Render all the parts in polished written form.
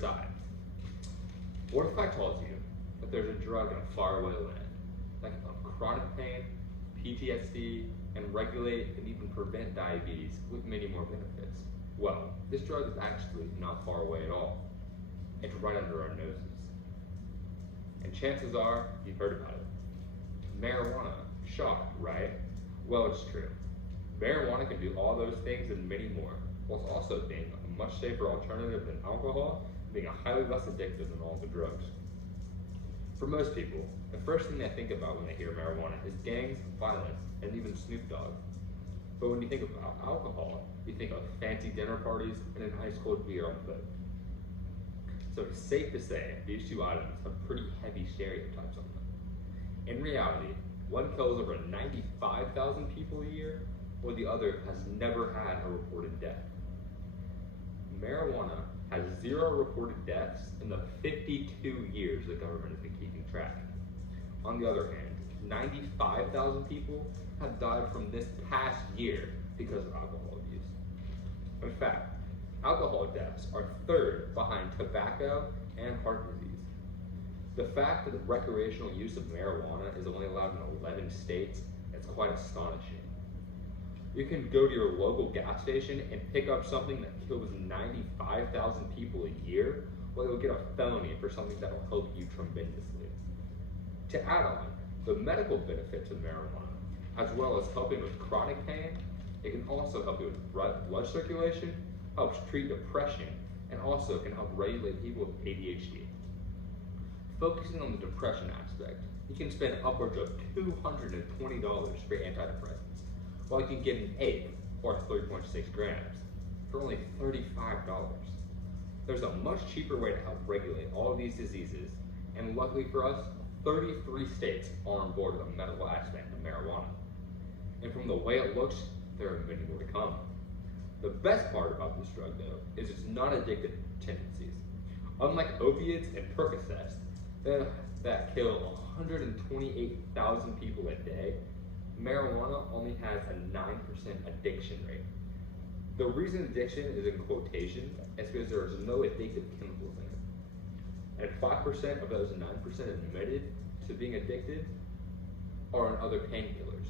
side. What if I told you that there's a drug in a faraway land that can help chronic pain, PTSD, and regulate and even prevent diabetes with many more benefits? Well, this drug is actually not far away at all. It's right under our noses. And chances are you've heard about it. Marijuana. Shock, right? Well, it's true. Marijuana can do all those things and many more, whilst also being a much safer alternative than alcohol, and being highly less addictive than all the drugs. For most people, the first thing they think about when they hear marijuana is gangs, violence, and even Snoop Dogg. But when you think about alcohol, you think of fancy dinner parties and an ice cold beer on the boat. So it's safe to say these two items have pretty heavy stereotypes on them. In reality, one kills over 95,000 people a year, while the other has never had a reported death. Marijuana has 0 reported deaths in the 52 years the government has been keeping track. On the other hand, 95,000 people have died from this past year because of alcohol abuse. In fact, alcohol deaths are 3rd behind tobacco and heart disease. The fact that the recreational use of marijuana is only allowed in 11 states is quite astonishing. You can go to your local gas station and pick up something that kills 95,000 people a year, while you'll get a felony for something that will help you tremendously. To add on, the medical benefits of marijuana, as well as helping with chronic pain, it can also help you with blood circulation, helps treat depression, and also can help regulate people with ADHD. Focusing on the depression aspect, you can spend upwards of $220 for antidepressants, while you can get an eighth, or 3.6 grams, for only $35. There's a much cheaper way to help regulate all of these diseases, and luckily for us, 33 states are on board with the medical aspect of marijuana. And from the way it looks, there are many more to come. The best part about this drug, though, is its non-addictive tendencies. Unlike opiates and Percocets that kill 128,000 people a day, marijuana only has a 9% addiction rate. The reason addiction is in quotation is because there is no addictive chemicals in it. And 5% of those 9% admitted to being addicted are on other painkillers.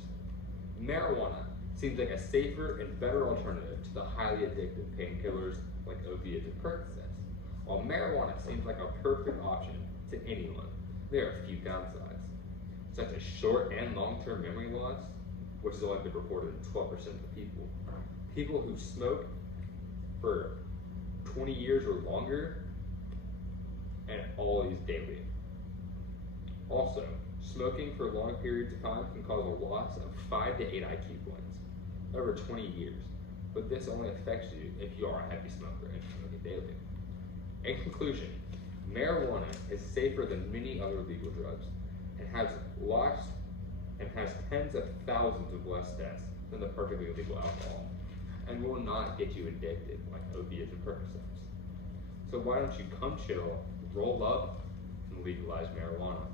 Marijuana seems like a safer and better alternative to the highly addictive painkillers like opiates and Percocets. While marijuana seems like a perfect option to anyone, there are a few downsides, such as short and long-term memory loss, which has only been reported in 12% of the people. People who smoke for 20 years or longer, and always daily. Also, smoking for long periods of time can cause a loss of 5 to 8 IQ points over 20 years, but this only affects you if you are a heavy smoker and smoke it daily. In conclusion, marijuana is safer than many other legal drugs and has tens of thousands of less deaths than the perfectly legal alcohol, and will not get you addicted like opiates and Percocets. So why don't you come chill, roll up, and legalize marijuana?